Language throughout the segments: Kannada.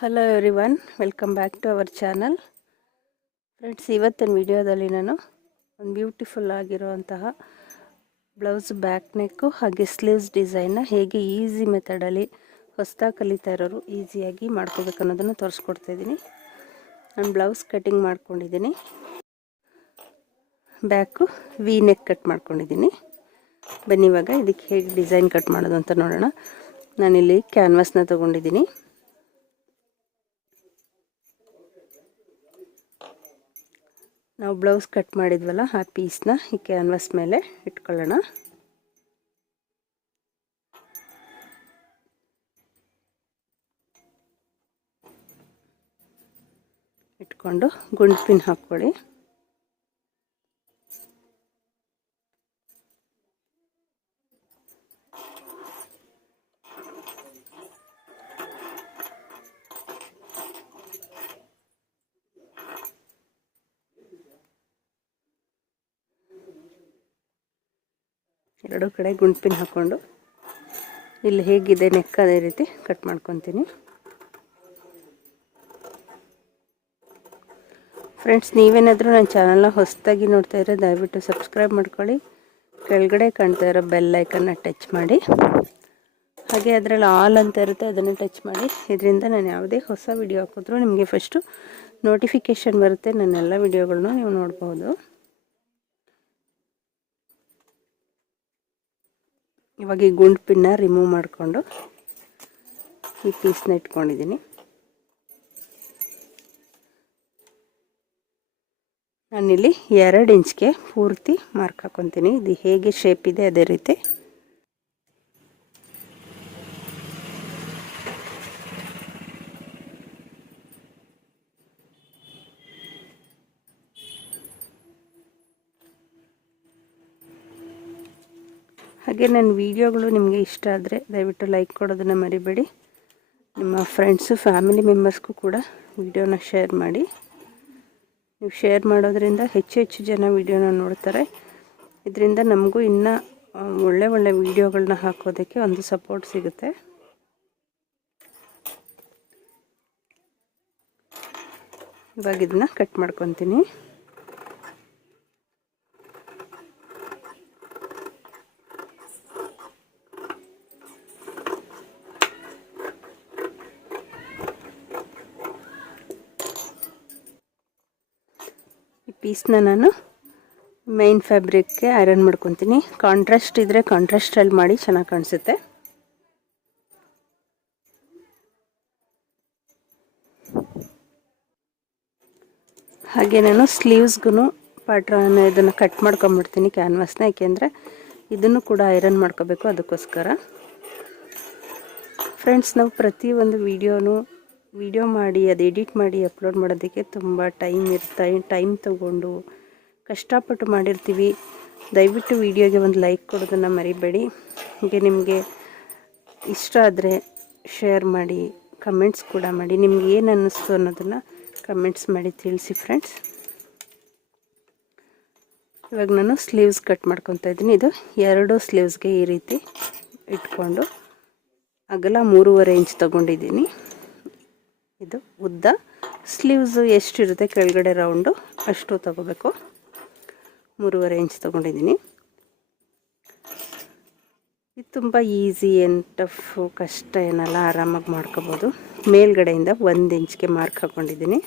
Hello everyone welcome back to our channel friends ಇವತ್ತಿನ ವಿಡಿಯೋದಲ್ಲಿ ನಾನು ಒಂದು ಬ್ಯೂಟಿಫುಲ್ ಆಗಿರುವಂತಹ ಬ್ಲೌಸ್ ಬ್ಯಾಕ್ ನೆಕ್ಕು ಹಾಗೆ ಸ್ಲೀವ್ಸ್ ಡಿಸೈನ್ನ ಹೇಗೆ ಈಸಿ ಮೆಥಡಲ್ಲಿ ಹೊಸದಾಗಿ ಕಲಿತಾ ಇರೋರು ಈಸಿಯಾಗಿ ಮಾಡ್ಕೋಬೇಕು ಅನ್ನೋದನ್ನು ತೋರಿಸ್ಕೊಡ್ತಾ ಇದ್ದೀನಿ. ನಾನು ಬ್ಲೌಸ್ ಕಟಿಂಗ್ ಮಾಡ್ಕೊಂಡಿದ್ದೀನಿ. ಬ್ಯಾಕು ವಿ ನೆಕ್ ಕಟ್ ಮಾಡ್ಕೊಂಡಿದ್ದೀನಿ. ಬನ್ನಿ ಇವಾಗ, ಇದಕ್ಕೆ ಹೇಗೆ ಡಿಸೈನ್ ಕಟ್ ಮಾಡೋದು ಅಂತ ನೋಡೋಣ. ನಾನಿಲ್ಲಿ ಕ್ಯಾನ್ವಾಸ್ನ ತೊಗೊಂಡಿದ್ದೀನಿ. ನಾವು ಬ್ಲೌಸ್ ಕಟ್ ಮಾಡಿದ್ವಲ್ಲ ಆ ಪೀಸ್ನ ಈ ಕ್ಯಾನ್ವಾಸ್ ಮೇಲೆ ಇಟ್ಕೊಳ್ಳೋಣ. ಇಟ್ಕೊಂಡು ಗುಂಡು ಪಿನ್ ಹಾಕ್ಕೊಳ್ಳಿ. ಎರಡು ಕಡೆ ಗುಂಡ್ಪಿನ್ ಹಾಕ್ಕೊಂಡು ಇಲ್ಲಿ ಹೇಗಿದೆ ನೆಕ್ ಅದೇ ರೀತಿ ಕಟ್ ಮಾಡ್ಕೊತೀನಿ. ಫ್ರೆಂಡ್ಸ್ ನೀವೇನಾದರೂ ನನ್ನ ಚಾನಲ್ನ ಹೊಸದಾಗಿ ನೋಡ್ತಾ ಇದ್ರೆ ದಯವಿಟ್ಟು ಸಬ್ಸ್ಕ್ರೈಬ್ ಮಾಡ್ಕೊಳ್ಳಿ. ಕೆಳಗಡೆ ಕಾಣ್ತಾ ಇರೋ ಬೆಲ್ ಐಕನ್ನ ಟಚ್ ಮಾಡಿ. ಹಾಗೆ ಅದರಲ್ಲಿ ಆಲ್ ಅಂತ ಇರುತ್ತೆ, ಅದನ್ನು ಟಚ್ ಮಾಡಿ. ಇದರಿಂದ ನಾನು ಯಾವುದೇ ಹೊಸ ವಿಡಿಯೋ ಹಾಕಿದ್ರೂ ನಿಮಗೆ ಫಸ್ಟು ನೋಟಿಫಿಕೇಷನ್ ಬರುತ್ತೆ, ನನ್ನೆಲ್ಲ ವಿಡಿಯೋಗಳನ್ನೂ ನೀವು ನೋಡ್ಬೋದು. ಇವಾಗ ಈ ಗುಂಡು ಪಿನ್ನ ರಿಮೂವ್ ಮಾಡಿಕೊಂಡು ಈ ಪೀಸ್ನ ಇಟ್ಕೊಂಡಿದ್ದೀನಿ. ನಾನಿಲ್ಲಿ ಎರಡು ಇಂಚ್ಗೆ ಪೂರ್ತಿ ಮಾರ್ಕ್ ಹಾಕೊತೀನಿ. ಇದು ಹೇಗೆ ಶೇಪ್ ಇದೆ ಅದೇ ರೀತಿ. ಹಾಗೆ ನನ್ನ ವೀಡಿಯೋಗಳು ನಿಮಗೆ ಇಷ್ಟ ಆದರೆ ದಯವಿಟ್ಟು ಲೈಕ್ ಕೊಡೋದನ್ನು ಮರಿಬೇಡಿ. ನಿಮ್ಮ ಫ್ರೆಂಡ್ಸು ಫ್ಯಾಮಿಲಿ ಮೆಂಬರ್ಸ್ಗೂ ಕೂಡ ವೀಡಿಯೋನ ಶೇರ್ ಮಾಡಿ. ನೀವು ಶೇರ್ ಮಾಡೋದ್ರಿಂದ ಹೆಚ್ಚು ಹೆಚ್ಚು ಜನ ವೀಡಿಯೋನ ನೋಡ್ತಾರೆ. ಇದರಿಂದ ನಮಗೂ ಇನ್ನೂ ಒಳ್ಳೆ ಒಳ್ಳೆ ವೀಡಿಯೋಗಳನ್ನ ಹಾಕೋದಕ್ಕೆ ಒಂದು ಸಪೋರ್ಟ್ ಸಿಗುತ್ತೆ. ಇವಾಗ ಇದನ್ನ ಕಟ್ ಮಾಡ್ಕೊತೀನಿ. ಪೀಸ್ನ ನಾನು ಮೇನ್ ಫ್ಯಾಬ್ರಿಕ್ಗೆ ಐರನ್ ಮಾಡ್ಕೊತೀನಿ. ಕಾಂಟ್ರಾಸ್ಟ್ ಇದ್ದರೆ ಕಾಂಟ್ರಾಸ್ಟಲ್ಲಿ ಮಾಡಿ ಚೆನ್ನಾಗಿ ಕಾಣಿಸುತ್ತೆ. ಹಾಗೆ ನಾನು ಸ್ಲೀವ್ಸ್ಗೂ ಪಾಟ್ರನ್ನ ಇದನ್ನು ಕಟ್ ಮಾಡ್ಕೊಂಬಿಡ್ತೀನಿ ಕ್ಯಾನ್ವಾಸ್ನ ಯಾಕೆಂದರೆ ಇದನ್ನು ಕೂಡ ಐರನ್ ಮಾಡ್ಕೋಬೇಕು ಅದಕ್ಕೋಸ್ಕರ. ಫ್ರೆಂಡ್ಸ್ ನಾವು ಪ್ರತಿಯೊಂದು ವೀಡಿಯೋನೂ ವೀಡಿಯೋನು ವಿಡಿಯೋ ಮಾಡಿ, ಅದು ಎಡಿಟ್ ಮಾಡಿ, ಅಪ್ಲೋಡ್ ಮಾಡೋದಕ್ಕೆ ತುಂಬ ಟೈಮ್ ಇರ್ತಾ, ಟೈಮ್ ತಗೊಂಡು ಕಷ್ಟಪಟ್ಟು ಮಾಡಿರ್ತೀವಿ. ದಯವಿಟ್ಟು ವಿಡಿಯೋಗೆ ಒಂದು ಲೈಕ್ ಕೊಡೋದನ್ನು ಮರಿಬೇಡಿ. ಹೀಗೆ ನಿಮಗೆ ಇಷ್ಟ ಆದರೆ ಶೇರ್ ಮಾಡಿ, ಕಮೆಂಟ್ಸ್ ಕೂಡ ಮಾಡಿ. ನಿಮ್ಗೆ ಏನು ಅನ್ನಿಸ್ತು ಅನ್ನೋದನ್ನು ಕಮೆಂಟ್ಸ್ ಮಾಡಿ ತಿಳಿಸಿ ಫ್ರೆಂಡ್ಸ್ ಇವಾಗ ನಾನು ಸ್ಲೀವ್ಸ್ ಕಟ್ ಮಾಡ್ಕೊತಾ ಇದ್ದೀನಿ. ಇದು ಎರಡು ಸ್ಲೀವ್ಸ್ಗೆ ಈ ರೀತಿ ಇಟ್ಕೊಂಡು ಅಗಲ ಮೂರುವರೆ ಇಂಚ್ ತೊಗೊಂಡಿದ್ದೀನಿ. ಇದು ಉದ್ದ. ಸ್ಲೀವ್ಸು ಎಷ್ಟಿರುತ್ತೆ ಕೆಳಗಡೆ ರೌಂಡು? ಅಷ್ಟು ತಗೋಬೇಕು. ಮೂರುವರೆ ಇಂಚ್ ತೊಗೊಂಡಿದ್ದೀನಿ. ಇದು ತುಂಬ ಈಸಿ ಏನು ಟಫು ಕಷ್ಟ ಏನಲ್ಲ, ಆರಾಮಾಗಿ ಮಾಡ್ಕೋಬೋದು. ಮೇಲ್ಗಡೆಯಿಂದ ಒಂದು ಇಂಚ್ಗೆ ಮಾರ್ಕ್ ಹಾಕ್ಕೊಂಡಿದ್ದೀನಿ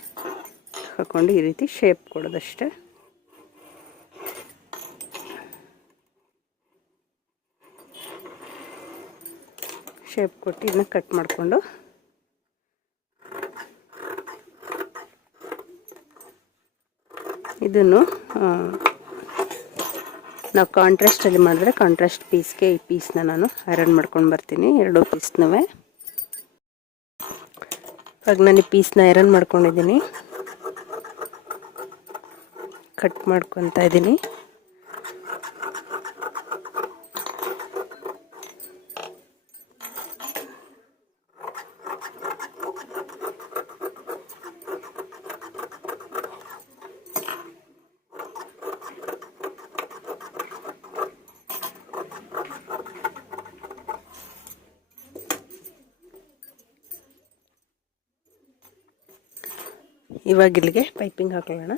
ಹಾಕ್ಕೊಂಡು ಈ ರೀತಿ ಶೇಪ್ ಕೊಡೋದಷ್ಟೇ. ಶೇಪ್ ಕೊಟ್ಟು ಇದನ್ನ ಕಟ್ ಮಾಡಿಕೊಂಡು ಇದನ್ನು ನಾವು ಕಾಂಟ್ರಾಸ್ಟಲ್ಲಿ ಮಾಡಿದ್ರೆ ಕಾಂಟ್ರಾಸ್ಟ್ ಪೀಸ್ಗೆ ಈ ಪೀಸ್ನ ನಾನು ಐರನ್ ಮಾಡ್ಕೊಂಡು ಬರ್ತೀನಿ, ಎರಡು ಪೀಸ್ನವೇ ಇವಾಗ ನಾನು ಈ ಪೀಸ್ನ ಐರನ್ ಮಾಡ್ಕೊಂಡಿದ್ದೀನಿ. ಕಟ್ ಮಾಡ್ಕೊತಾ ಇದ್ದೀನಿ ಇವಾಗ ಇಲ್ಲಿಗೆ ಪೈಪಿಂಗ್ ಹಾಕೊಳ್ಳೋಣ.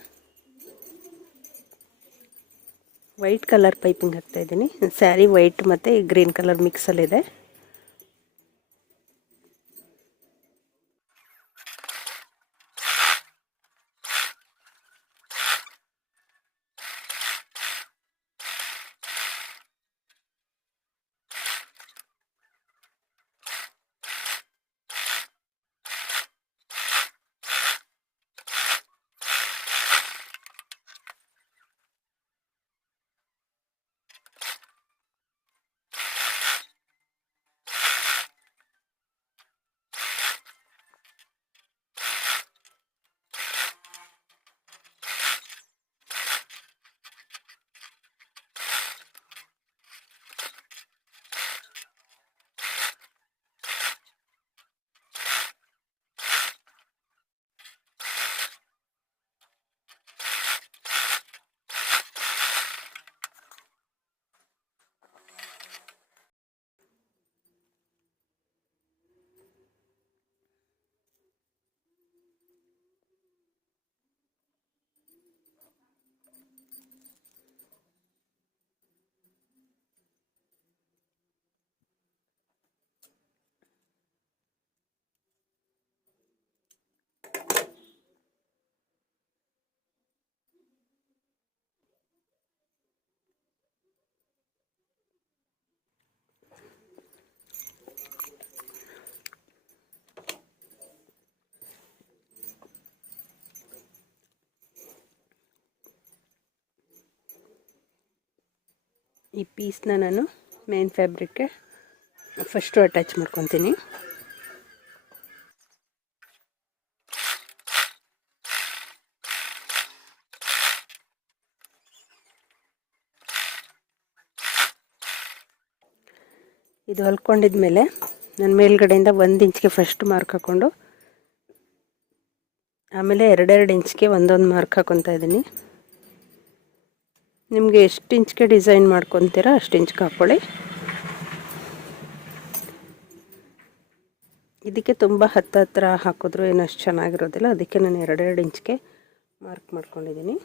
ವೈಟ್ ಕಲರ್ ಪೈಪಿಂಗ್ ಹಾಕ್ತಾ ಇದ್ದೀನಿ. ಸ್ಯಾರಿ ವೈಟ್ ಮತ್ತು ಗ್ರೀನ್ ಕಲರ್ ಮಿಕ್ಸಲ್ಲಿದೆ ಈ ಪೀಸ್ನ ನಾನು ಮೇನ್ ಫ್ಯಾಬ್ರಿಕ್ಗೆ ಫಸ್ಟು ಅಟ್ಯಾಚ್ ಮಾಡ್ಕೊತೀನಿ. ಇದು ಹೊಲ್ಕೊಂಡಿದ್ಮೇಲೆ ನಾನು ಮೇಲ್ಗಡೆಯಿಂದ ಒಂದು ಇಂಚ್ಗೆ ಫಸ್ಟ್ ಮಾರ್ಕ್ ಹಾಕ್ಕೊಂಡು ಆಮೇಲೆ ಎರಡೆರಡು ಇಂಚ್ಗೆ ಒಂದೊಂದು ಮಾರ್ಕ್ ಹಾಕೊತಾ ಇದ್ದೀನಿ ನಿಮಗೆ ಎಷ್ಟು ಇಂಚ್ಗೆ ಡಿಸೈನ್ ಮಾಡ್ಕೊತೀರಾ, ಅಷ್ಟು ಇಂಚ್ಗೆ ಹಾಕ್ಕೊಳ್ಳಿ ಇದಕ್ಕೆ ತುಂಬ ಹತ್ತು ಹತ್ರ ಹಾಕಿದ್ರು ಏನು ಅಷ್ಟು ಚೆನ್ನಾಗಿರೋದಿಲ್ಲ. ಅದಕ್ಕೆ ನಾನು ಎರಡೆರಡು ಇಂಚ್ಗೆ ಮಾರ್ಕ್ ಮಾಡ್ಕೊಂಡಿದ್ದೀನಿ.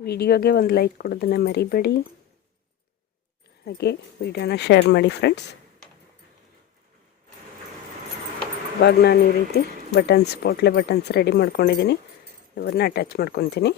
ವಿಡಿಯೋಗೆ ಒಂದು ಲೈಕ್ ಕೊಡೋದನ್ನು ಮರಿಬೇಡಿ. ಹಾಗೆ ವಿಡಿಯೋನ ಶೇರ್ ಮಾಡಿ ಫ್ರೆಂಡ್ಸ್ ಇವಾಗ ನಾನು ಈ ರೀತಿ ಬಟನ್ಸ್ ಪೋಟ್ಲೆ ಬಟನ್ಸ್ ರೆಡಿ ಮಾಡ್ಕೊಂಡಿದ್ದೀನಿ. ಇವನ್ನ ಅಟ್ಯಾಚ್ ಮಾಡ್ಕೊತೀನಿ.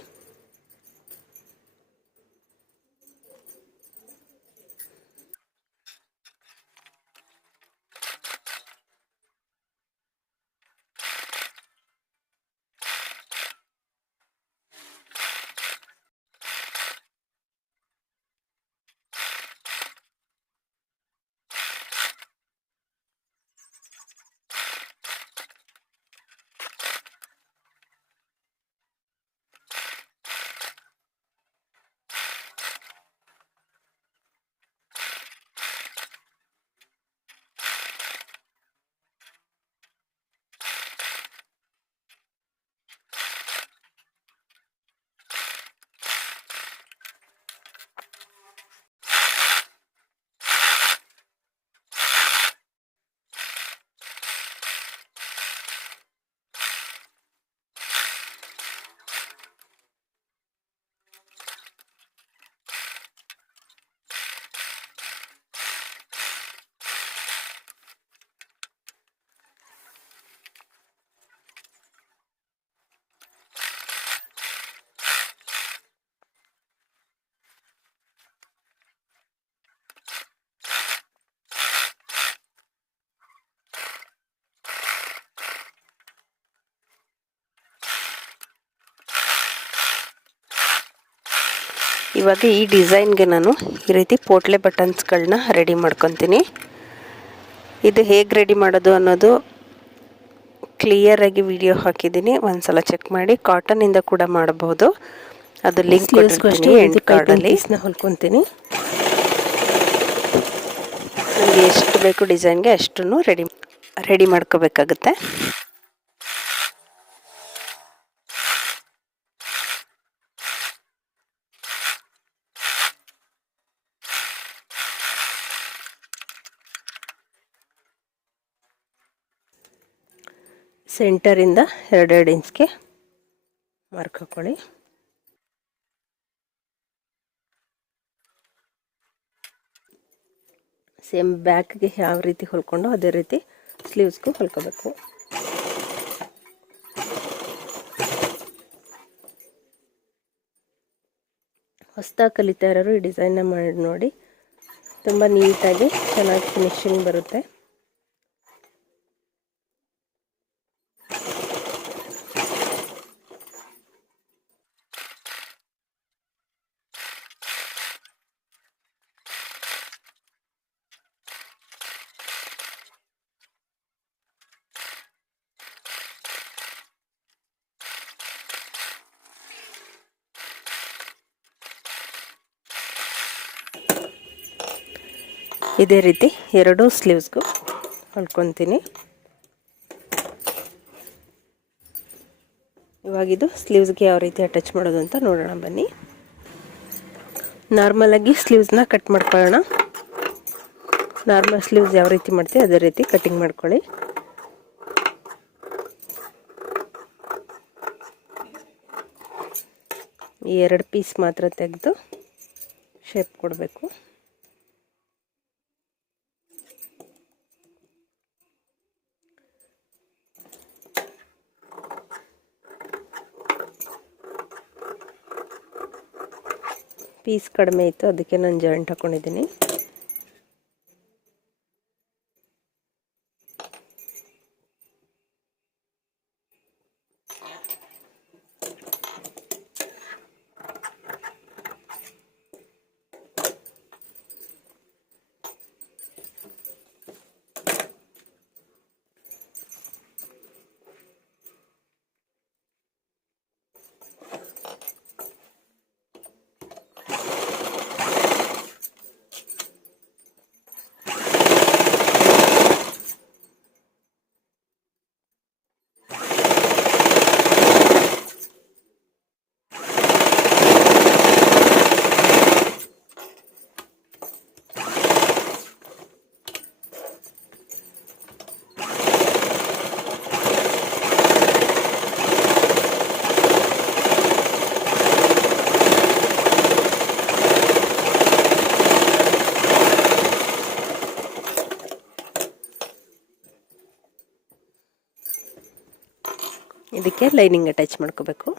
ಇವಾಗ ಈ ಡಿಸೈನ್ಗೆ ನಾನು ಈ ರೀತಿ ಪೋಟ್ಲೆ ಬಟನ್ಸ್ಗಳನ್ನ ರೆಡಿ ಮಾಡ್ಕೊತೀನಿ. ಇದು ಹೇಗೆ ರೆಡಿ ಮಾಡೋದು ಅನ್ನೋದು ಕ್ಲಿಯರಾಗಿ ವಿಡಿಯೋ ಹಾಕಿದ್ದೀನಿ. ಒಂದ್ಸಲ ಚೆಕ್ ಮಾಡಿ. ಕಾಟನಿಂದ ಕೂಡ ಮಾಡಬಹುದು ಅದು ಲಿಂಕ್ ಎಂಡ್ ಕಾರ್ಡಲ್ಲಿ ಹೊಲ್ಕೊತೀನಿ. ನಮಗೆ ಎಷ್ಟು ಬೇಕು ಡಿಸೈನ್ಗೆ ಅಷ್ಟನ್ನು ರೆಡಿ ರೆಡಿ ಮಾಡ್ಕೋಬೇಕಾಗುತ್ತೆ. ಸೆಂಟರಿಂದ ಎರಡೆರಡು ಇಂಚ್ಗೆ ಮಾರ್ಕ್ ಹಾಕ್ಕೊಳ್ಳಿ ಸೇಮ್ ಬ್ಯಾಕ್ಗೆ ಯಾವ ರೀತಿ ಹೊಲ್ಕೊಂಡು ಅದೇ ರೀತಿ ಸ್ಲೀವ್ಸ್ಗೂ ಹೊಲ್ಕೋಬೇಕು. ಹೊಸದಾಗಿ ಕಲಿತಾ ಇರೋರು ಈ ಡಿಸೈನ್ನ ಮಾಡಿ ನೋಡಿ. ತುಂಬ ನೀಟಾಗಿ ಚೆನ್ನಾಗಿ ಫಿನಿಶಿಂಗ್ ಬರುತ್ತೆ. ಇದೇ ರೀತಿ ಎರಡೂ ಸ್ಲೀವ್ಸ್ಗೂ ಹೊಲ್ಕೊತೀನಿ. ಇವಾಗಿದು ಸ್ಲೀವ್ಸ್ಗೆ ಯಾವ ರೀತಿ ಅಟ್ಯಾಚ್ ಮಾಡೋದು ಅಂತ ನೋಡೋಣ ಬನ್ನಿ. ನಾರ್ಮಲಾಗಿ ಸ್ಲೀವ್ಸ್ನ ಕಟ್ ಮಾಡ್ಕೊಳ್ಳೋಣ. ನಾರ್ಮಲ್ ಸ್ಲೀವ್ಸ್ ಯಾವ ರೀತಿ ಮಾಡ್ತೀವಿ ಅದೇ ರೀತಿ ಕಟ್ಟಿಂಗ್ ಮಾಡ್ಕೊಳ್ಳಿ. ಈ ಎರಡು ಪೀಸ್ ಮಾತ್ರ ತೆಗೆದು ಶೇಪ್ ಕೊಡಬೇಕು. ಪೀಸ್ ಕಡಿಮೆ ಇತ್ತು ಅದಕ್ಕೆ ನಾನು ಜಾಯಿಂಟ್ ಹಾಕ್ಕೊಂಡಿದ್ದೀನಿ ಇದಕ್ಕೆ ಲೈನಿಂಗ್ ಅಟ್ಯಾಚ್ ಮಾಡ್ಕೋಬೇಕು.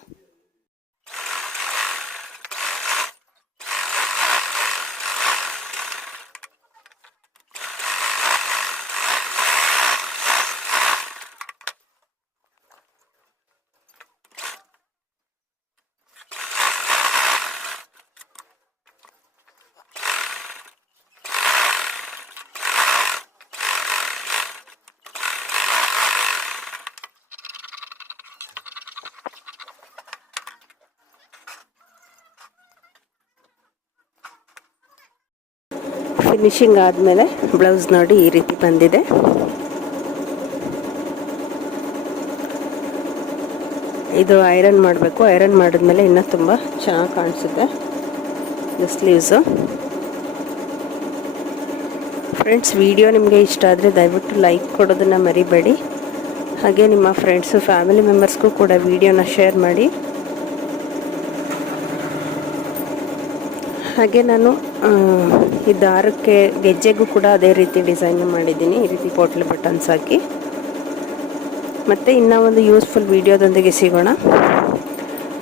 ಫಿನಿಶಿಂಗ್ ಆದಮೇಲೆ ಬ್ಲೌಸ್ ನೋಡಿ ಈ ರೀತಿ ಬಂದಿದೆ. ಇದು ಐರನ್ ಮಾಡಬೇಕು. ಐರನ್ ಮಾಡಿದ್ಮೇಲೆ ಇನ್ನೂ ತುಂಬ ಚೆನ್ನಾಗಿ ಕಾಣಿಸುತ್ತೆ. ಇದು ಸ್ಲೀವ್ಸು ಫ್ರೆಂಡ್ಸ್ ವಿಡಿಯೋ ನಿಮಗೆ ಇಷ್ಟ ಆದರೆ ದಯವಿಟ್ಟು ಲೈಕ್ ಕೊಡೋದನ್ನು ಮರಿಬೇಡಿ. ಹಾಗೆ ನಿಮ್ಮ ಫ್ರೆಂಡ್ಸು ಫ್ಯಾಮಿಲಿ ಮೆಂಬರ್ಸ್ಗೂ ಕೂಡ ವಿಡಿಯೋನ ಶೇರ್ ಮಾಡಿ. ಹಾಗೆ ನಾನು ಈ ದಾರಕ್ಕೆ ಗೆಜ್ಜೆಗೂ ಕೂಡ ಅದೇ ರೀತಿ ಡಿಸೈನ್ ಮಾಡಿದ್ದೀನಿ, ಈ ರೀತಿ ಪೋಟ್ಲ್ ಬಟನ್ಸ್ ಹಾಕಿ. ಮತ್ತು ಇನ್ನೂ ಒಂದು ಯೂಸ್ಫುಲ್ ವೀಡಿಯೋದೊಂದಿಗೆ ಸಿಗೋಣ.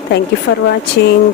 Thank you for watching